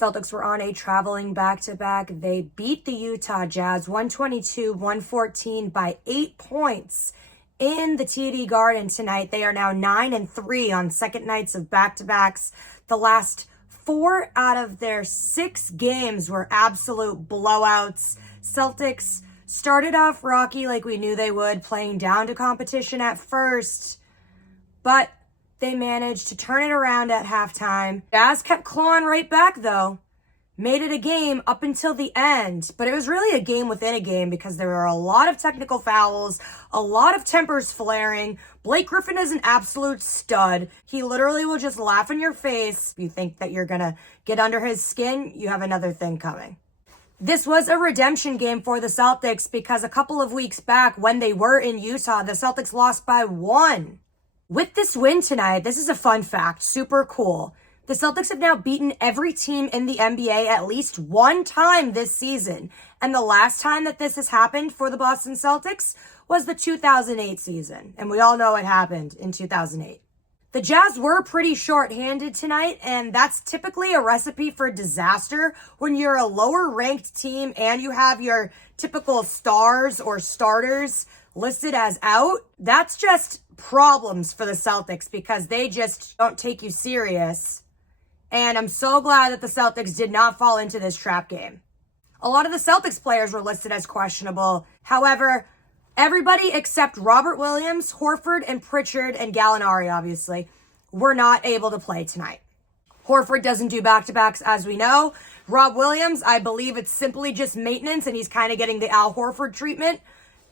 Celtics were on a traveling back-to-back. They beat the Utah Jazz 122-114 by 8 points in the TD Garden tonight. They are now 9-3 on second nights of back-to-backs. The last 4 out of their 6 games were absolute blowouts. Celtics started off rocky like we knew they would, playing down to competition at first, but they managed to turn it around at halftime. Jazz kept clawing right back, though. Made it a game up until the end. But it was really a game within a game because there were a lot of technical fouls, a lot of tempers flaring. Blake Griffin is an absolute stud. He literally will just laugh in your face. If you think that you're going to get under his skin, you have another thing coming. This was a redemption game for the Celtics because a couple of weeks back when they were in Utah, the Celtics lost by 1. With this win tonight, this is a fun fact, super cool. The Celtics have now beaten every team in the NBA at least one time this season. And the last time that this has happened for the Boston Celtics was the 2008 season. And we all know what happened in 2008. The Jazz were pretty short-handed tonight, and that's typically a recipe for disaster when you're a lower-ranked team and you have your typical stars or starters listed as out. That's just problems for the Celtics because they just don't take you serious. And I'm so glad that the Celtics did not fall into this trap game. A lot of the Celtics players were listed as questionable. However, everybody except Robert Williams, Horford, and Pritchard, and Gallinari, obviously, were not able to play tonight. Horford doesn't do back-to-backs, as we know. Rob Williams, I believe it's simply just maintenance, and he's kind of getting the Al Horford treatment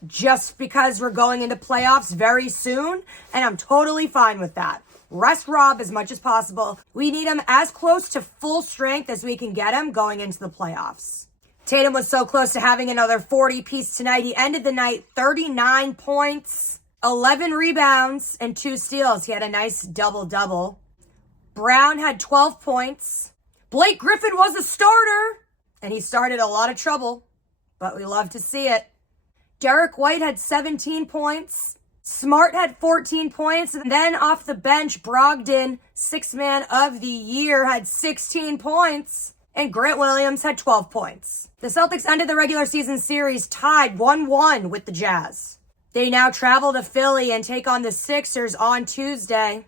just because we're going into playoffs very soon, and I'm totally fine with that. Rest Rob as much as possible. We need him as close to full strength as we can get him going into the playoffs. Tatum was so close to having another 40-piece tonight. He ended the night 39 points, 11 rebounds, and 2 steals. He had a nice double-double. Brown had 12 points. Blake Griffin was a starter, and he started a lot of trouble, but we love to see it. Derek White had 17 points. Smart had 14 points. And then off the bench, Brogdon, 6th man of the year, had 16 points. And Grant Williams had 12 points. The Celtics ended the regular season series tied 1-1 with the Jazz. They now travel to Philly and take on the Sixers on Tuesday.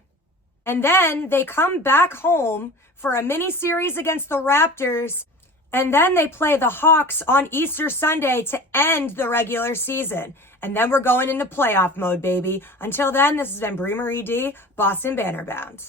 And then they come back home for a mini series against the Raptors. And then they play the Hawks on Easter Sunday to end the regular season. And then we're going into playoff mode, baby. Until then, this has been Brie Marie D, Boston Banner Bound.